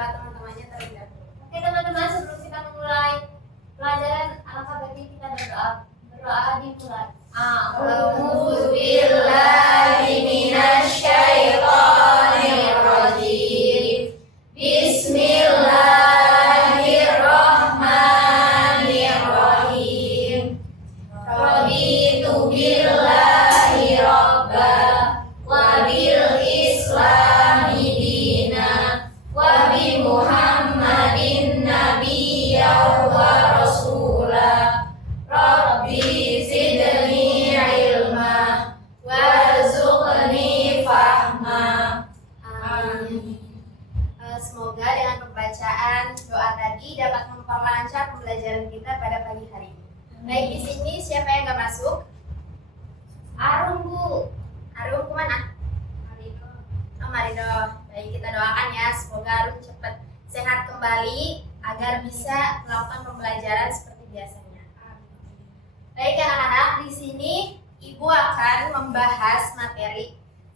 mendoa teman-temannya terlebih dahulu. Oke teman-teman, sebelum kita memulai pelajaran alangkah baiknya kita berdoa dimulai. A'udzu billahi minasyaitonir rajim. Bismillahirrahmanirrahim. Raditu billahi rabba wa bil islami dina wa bi Muhammadin nabiyya wa rasula. Rabbi zidni ilma warzuqni fahma. Amin. Semoga dengan pembacaan doa tadi dapat memperlancar pembelajaran kita pada pagi hari ini. Baik, di sini siapa yang nggak masuk? Arum, Bu. Arum kemana? Marido. Oh, Marido. Baik, kita doakan ya, semoga Arum cepat sehat kembali agar bisa melakukan pembelajaran seperti biasanya. Baik anak-anak, di sini Ibu akan membahas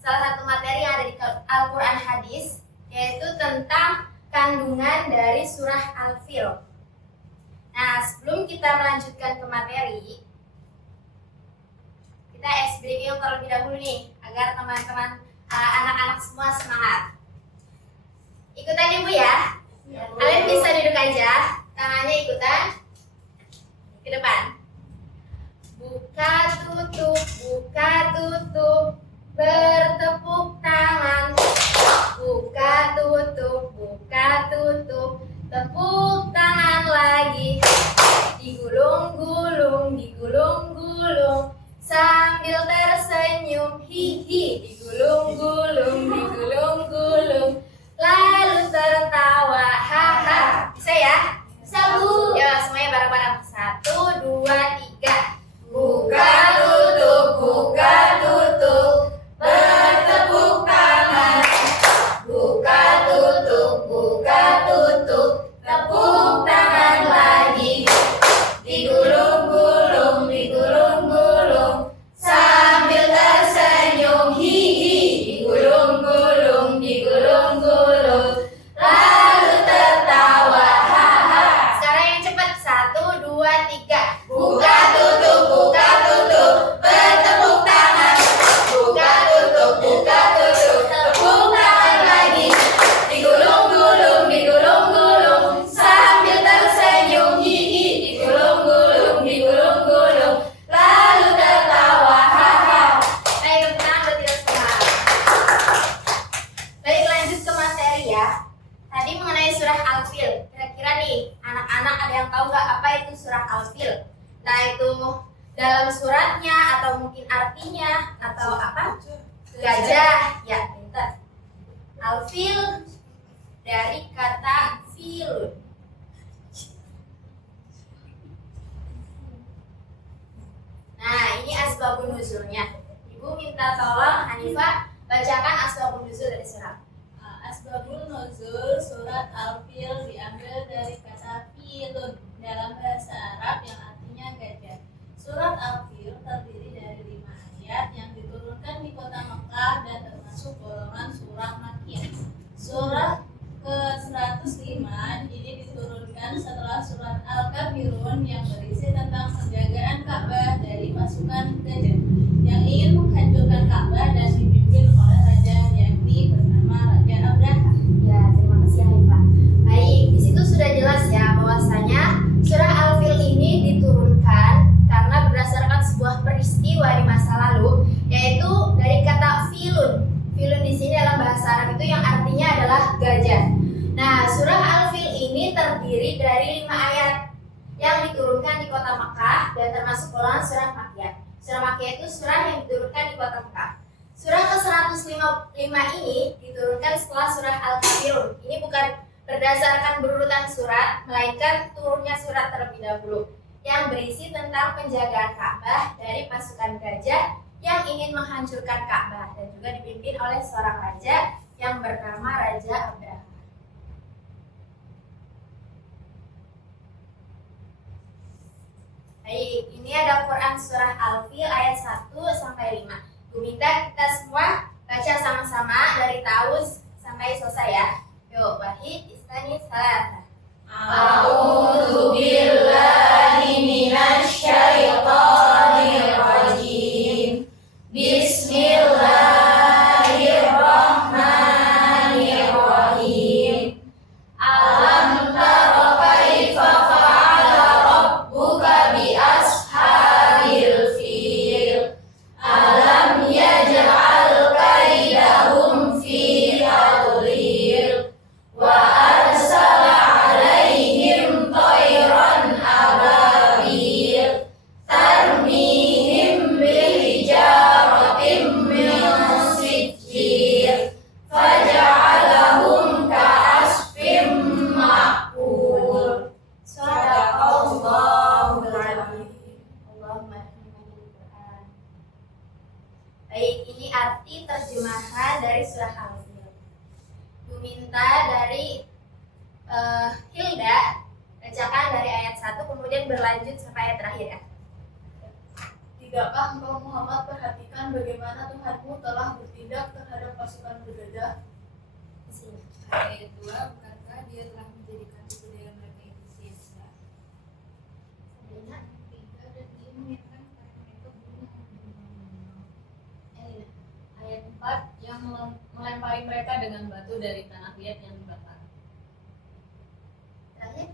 salah satu materi yang ada di Al-Quran Hadis, yaitu tentang kandungan dari surah Al-Fil. Nah, sebelum kita melanjutkan ke materi, kita ice breaking terlebih dahulu nih, agar teman-teman anak-anak semua semangat. Ikutan Ibu ya. Kalian bisa duduk aja, tangannya ikutan ke depan. Buka tutup, bertepuk tangan. Buka tutup, tepuk tangan lagi. Digulung-gulung, sambil tersenyum, hihi. Digulung-gulung, lalu tertawa, haha. Bisa ya? Bisa, Bu. Ya, semuanya bareng-bareng. 1, 2, 3. Buka tutup, bertepuk tangan. Buka tutup, tepuk tangan lagi. Digulung-gulung, sambil tersenyum, hihi. Digulung-gulung, lalu tertawa, haha. Sekarang yang cepat, 1, 2, 3. Buka tutup, bertepuk tangan. Buka tutup, tepuk tangan lagi. Digulung-gulung, sambil tersenyum, hihi. Digulung-gulung, lalu tertawa, haha. Baik, tepuk tangan buat kita semua. Baik, lanjut ke materi ya. Tadi mengenai surah Al-Fil. Kira-kira nih, anak-anak ada yang tahu nggak apa itu surah Al-Fil? Nah, itu dalam suratnya atau mungkin artinya atau apa? Gajah. Ya, pintar. Al-Fil dari kata fil. Nah, ini asbabun nuzulnya. Ibu minta tolong Hanifah bacakan asbabun nuzul dari surah. Asbabun nuzul surat Al-Fil diambil dari kata filun dalam bahasa Arab yang artinya gajah. Surat Al-Fil terdiri dari 5 ayat yang diturunkan di kota Mekah dan termasuk golongan surah Makkiyah. Surah ke-105 ini diturunkan setelah surat Al-Kafirun yang berisi tentang penjagaan Ka'bah dari pasukan gajah yang ingin menghancurkan Ka'bah dan dipimpin oleh raja yakni bernama Raja Abraha. Ya, terima kasih Hanifah. Baik, di situ sudah jelas ya bahwasanya surah Al-Fil ini diturunkan karena berdasarkan sebuah peristiwa di masa lalu, yaitu dari kata filun. Filun di sini dalam bahasa Arab itu yang artinya adalah gajah. Nah, surah Al-Fil ini terdiri dari 5 ayat yang diturunkan di kota Mekah dan termasuk golongan surah Makkiyah. Surah Makkiyah itu surah yang diturunkan di kota Mekah. Surah ke-105 ini diturunkan setelah surah Al-Kafirun. Ini bukan berdasarkan berurutan surat, melainkan turunnya surat terlebih dahulu yang berisi tentang penjagaan Ka'bah dari pasukan gajah yang ingin menghancurkan Ka'bah dan juga dipimpin oleh seorang raja yang bernama Raja Abraha. Baik, ini ada Quran surah Al-Fil ayat 1 sampai 5. Gue minta kita semua baca sama-sama dari Taus sampai selesai ya. Yuk, Wahid, Tani salah. A'udzu billahi minasy syaithanir rajim. Bismillahirrahmanirrahim. Alam tara kaifa fa'ala rabbuka bi ashabil fil. Alam yaj'al kaidahum fi tadlil. Wa arsala 'alaihim tayran ababil tarmihim bihijaratin min sijil faja'alahum ka'asfin ma'kul. Shadaqallahul adzim. Allahumma hamdul Quran. Baik, ini arti terjemahan dari surah Al-Fil. Bu minta dari Hilda bacakan dari ayat 1 kemudian berlanjut sampai ayat terakhir ya. Tidakkah engkau Muhammad perhatikan bagaimana Tuhanmu telah bertindak terhadap pasukan bergajah? Di sini. Ayat 2, bukankah dia telah menjadikan kebudayaan mereka itu sia-sia? Sabrina, Dan dia mengingatkan kepada mereka gunung Elina. Ayat 4, yang melempari mereka dengan batu dari tanah liat yang dibakar. Terakhir.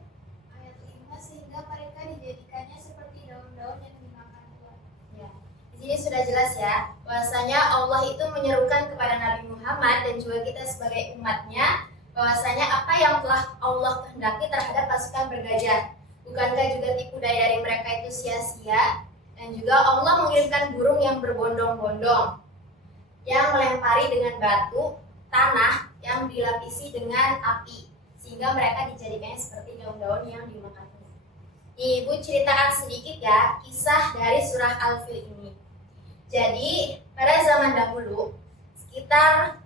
Ayat 5, sehingga mereka dijadikannya seperti daun-daun yang dimakan ulat. Ya, di sini sudah jelas ya, bahwasanya Allah itu menyerukan kepada Nabi Muhammad dan juga kita sebagai umatnya, bahwasanya apa yang telah Allah kehendaki terhadap pasukan bergajah. Bukankah juga tipu daya dari mereka itu sia-sia? Dan juga Allah mengirimkan burung yang berbondong-bondong, yang melempari dengan batu tanah yang dilapisi dengan api, sehingga mereka dijadikannya seperti daun-daun yang dimakan ulat. Ibu ceritakan sedikit ya kisah dari surah Al-Fil ini. Jadi pada zaman dahulu sekitar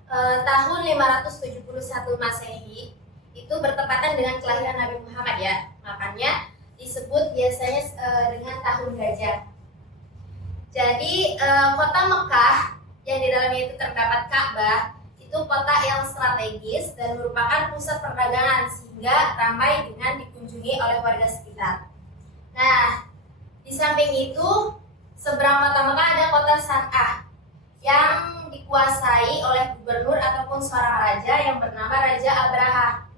tahun 571 Masehi itu bertepatan dengan kelahiran Nabi Muhammad ya. Makanya disebut biasanya dengan tahun gajah. Jadi kota Mekah yang di dalamnya itu terdapat Ka'bah itu kota yang strategis dan merupakan pusat perdagangan sehingga ramai dengan dikunjungi oleh warga sekitar. Nah, di samping itu, seberang kota Mekah ada kota San'ah yang dikuasai oleh gubernur ataupun seorang raja yang bernama Raja Abraha.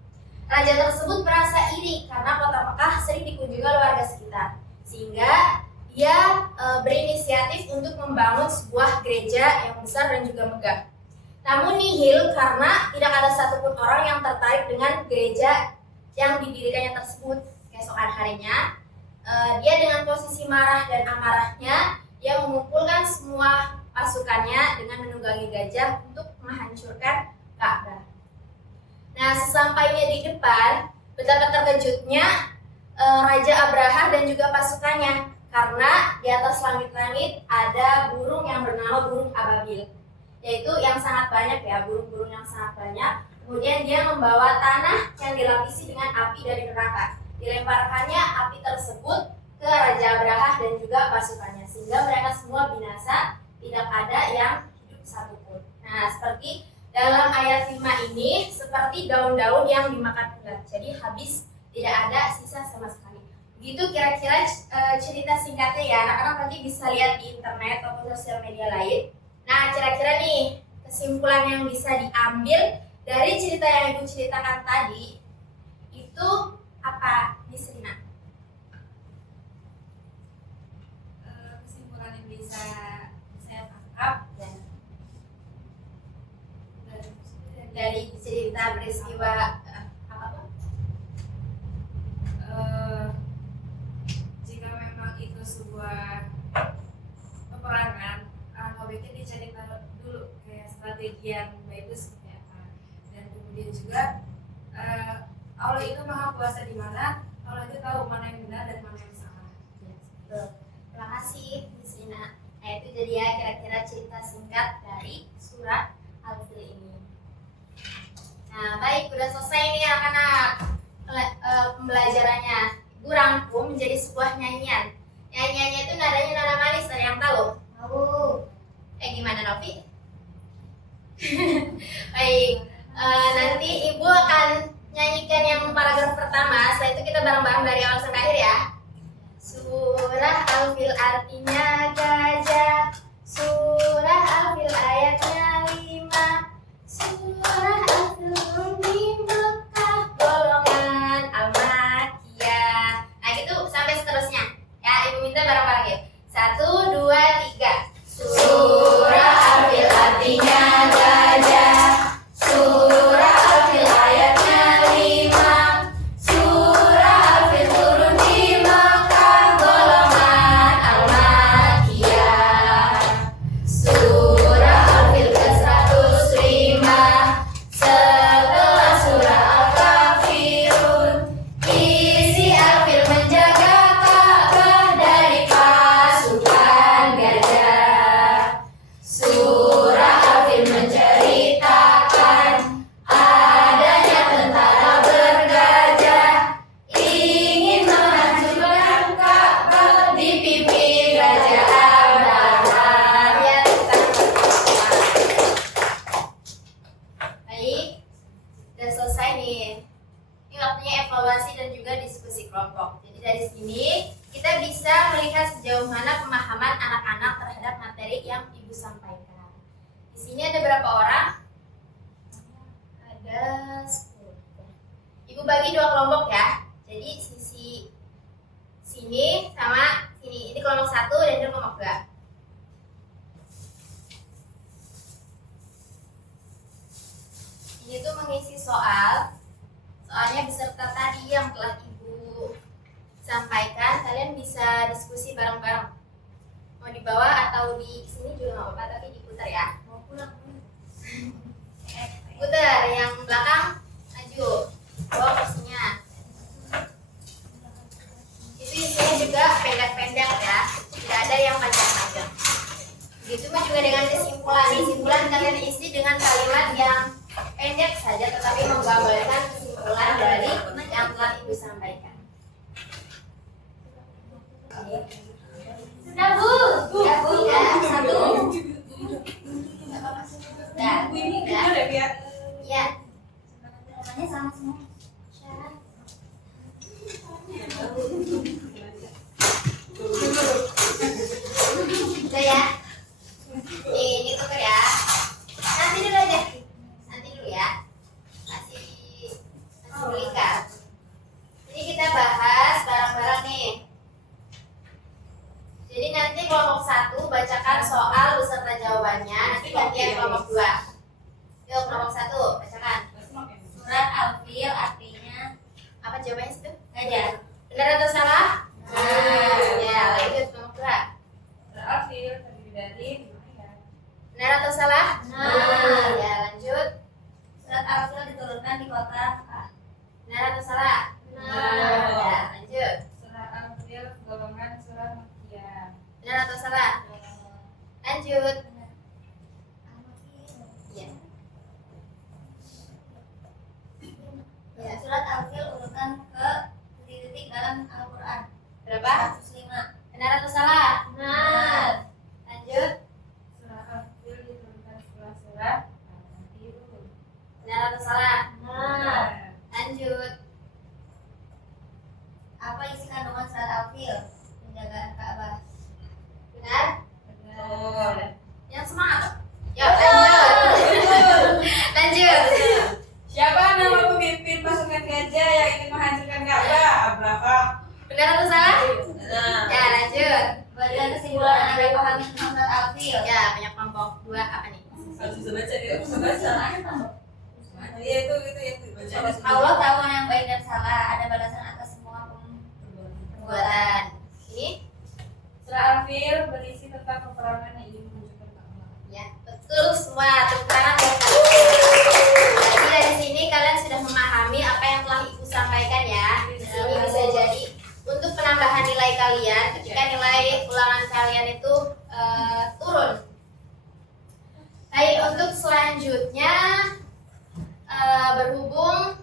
Raja tersebut merasa iri karena kota Mekah sering dikunjungi oleh warga sekitar, sehingga dia berinisiatif untuk membangun sebuah gereja yang besar dan juga megah. Namun nihil karena tidak ada satupun orang yang tertarik dengan gereja yang didirikannya tersebut. Keesokan harinya, dia dengan posisi marah dan amarahnya, dia mengumpulkan semua pasukannya dengan menunggangi gajah untuk menghancurkan Ka'bah. Nah, sesampainya di depan, betapa terkejutnya Raja Abraha dan juga pasukannya, karena di atas langit-langit ada burung yang bernama burung ababil, yaitu yang sangat banyak ya, burung-burung yang sangat banyak. Kemudian dia membawa tanah yang dilapisi dengan api dari neraka. Dilemparkannya api tersebut ke Raja Abraha dan juga pasukannya, sehingga mereka semua binasa, tidak ada yang hidup satupun. Nah, seperti dalam ayat 5 ini, seperti daun-daun yang dimakan ulat, jadi habis, tidak ada sisa sama sekali. Begitu kira-kira cerita singkatnya ya, anak-anak nanti bisa lihat di internet ataupun sosial media lain. Nah, kira-kira nih kesimpulan yang bisa diambil dari cerita yang Ibu ceritakan tadi itu apa, Miss Rina? Kesimpulan yang bisa saya tangkap Dari cerita peristiwa apapun? Jika memang itu sebuah peperangan, baiknya dicari tahu dulu kayak strategi yang baik itu seperti apa. Dan kemudian juga Allah itu maha kuasa di mana, Allah itu tahu mana yang benar dan mana yang salah. Betul. Terima kasih, Miss Rina. Nah, itu jadi ya kira-kira cerita singkat dari surat Al-Fil ini. Nah, baik, udah selesai nih anak-anak pembelajarannya. Ibu rangkum menjadi sebuah nyanyian. Nyanyiannya itu nadanya nada manis, ada yang tahu? Tahu. Gimana Novi? Baik, nanti Ibu akan nyanyikan yang bareng-bareng dari awal sampai akhir ya. Surah Al-Fil artinya gajah. Surah Al-Fil ayatnya 5. Surah Al-Fil turun di Mekah, golongan Al-Makkiyah. Nah gitu sampai seterusnya. Ya, ibu minta bareng-bareng yuk. 1, 2, 3. Surah Al-Fil artinya gajah. Surah Al-Fil ayatnya 5. Surah Al-Fil turun di Mekah, golongan Al-Makkiyah. Surah Al-Fil ke-105. Setelah surah Al-Kafirun, isi Al-Fil menjaga Ka'bah dari pasukan gajah. Surah Al-Fil menceritakan adanya tentara bergajah ingin menghancurkan Ka'bah dipimpin Raja Abraham. Ya, baik, udah selesai nih. Ini waktunya evaluasi dan juga diskusi kelompok. Jadi dari sini kita bisa melihat sejauh mana pemahaman anak-anak terhadap materi yang ibu sampaikan. Di sini ada berapa orang? Ada 10. Ibu bagi 2 kelompok ya. Jadi sisi sini sama sini. Ini kelompok 1 dan ini kelompok 2. Ini tuh mengisi soalnya beserta tadi yang telah ibu sampaikan. Kalian bisa diskusi bareng-bareng. Mau dibawa atau di sini juga nggak apa-apa, tapi diputar ya. Mau pulang. Putar yang belakang, maju, bawa kursinya. Itu isinya juga pendek-pendek ya, tidak ada yang panjang-panjang. Begitu juga dengan kesimpulan. Kesimpulan kalian isi dengan kalimat yang pendek saja, tetapi menggambarkan kesimpulan dari yang telah ibu sampaikan. Sudah bu, ya bu ya, 1. Sudah, ya. Namanya sama semua. Udah ya. Ini tuker ya. Nanti dulu aja. Nanti dulu ya. Masih belikan. Ini kita bahas bareng-bareng nih. Jadi nanti kelompok 1 bacakan soal beserta jawabannya. Nanti gantian kelompok 2. Yuk kelompok 1 bacakan. Surat Al-Fil artinya Apa jawabannya situ? gajah. Benar atau salah? Ya, lanjut kelompok 2. Al-Fil terdiri dari 5 ayat. Benar atau salah? Benar. Ya, lanjut. Surat Al-Fil diturunkan di kota Mekah. Benar atau salah? Benar. Ya, lanjut. Surah Al-Fil golongan surah Makkiyah. Benar atau salah? Lanjut. Ya. Ya, surat Al-Fil urutan ke titik-titik dalam Al-Quran. Berapa? 105. Benar atau salah? Benar. Lanjut. Surah Al-Fil diturunkan setelah surah Al-Kafirun. Benar atau salah? Benar. Lanjut. Apa isi kandungan surat Al-Fil? Penjagaan Ka'bah. Benar? Betul. Yang semangat. Yuk, lanjut. Lanjut. Siapa nama pemimpin pasukan gajah yang ingin menghancurkan Ka'bah? Abraham. Benar atau salah? Benar. Ya, lanjut. Bagian kesimpulan yang Anda pahami tentang surat Al-Fil. Ya, banyak kelompok 2 apa nih? Harus bisa baca dia, bisa baca. Iya itu baca. Allah tahu mana yang baik dan salah. Ada balasan atas semua Perbuatan. Ini? Surah Al-Fil berisi tentang peperangan yang ingin menghancurkan Ka'bah. Ya, betul semua. Tepuk tangan buat kalian. Jadi dari sini kalian sudah memahami apa yang telah ibu sampaikan ya. Di sini bisa jadi untuk penambahan nilai kalian ketika nilai ulangan kalian itu turun. Baik, untuk selanjutnya berhubung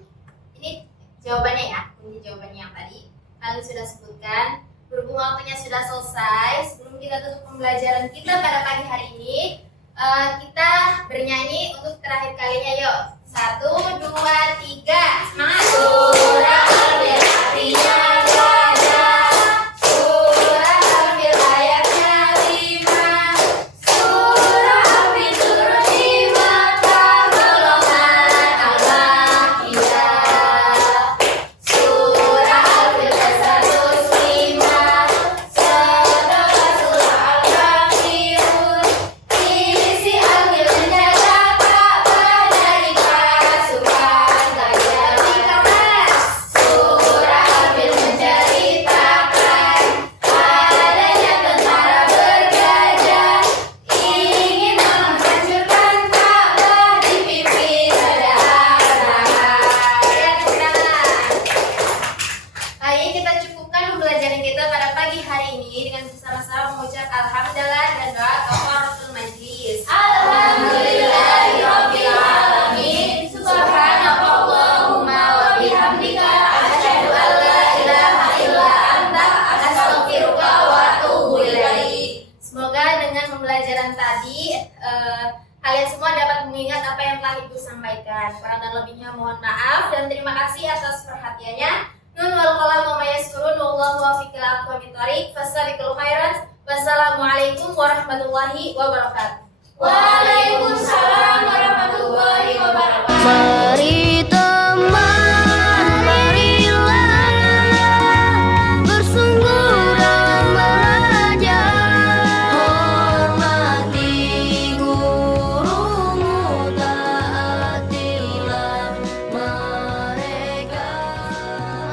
ini jawabannya ya, ini jawabannya yang tadi kalian sudah sebutkan. Berhubung waktunya sudah selesai, sebelum kita tutup pembelajaran kita pada pagi hari ini, kita bernyanyi untuk terakhir kalinya. Yuk, 1, 2, 3, semangat! Surah Al-Fil artinya wabarakatuh. Kurang dan lebihnya mohon maaf dan terima kasih atas perhatiannya. Nun wal qalam wa may yasturun wallahu muwaffiq ila aqwamit thoriq. Fastabiqul khairat. Wassalamualaikum warahmatullahi wabarakatuh. Waalaikumsalam warahmatullahi wabarakatuh. Mari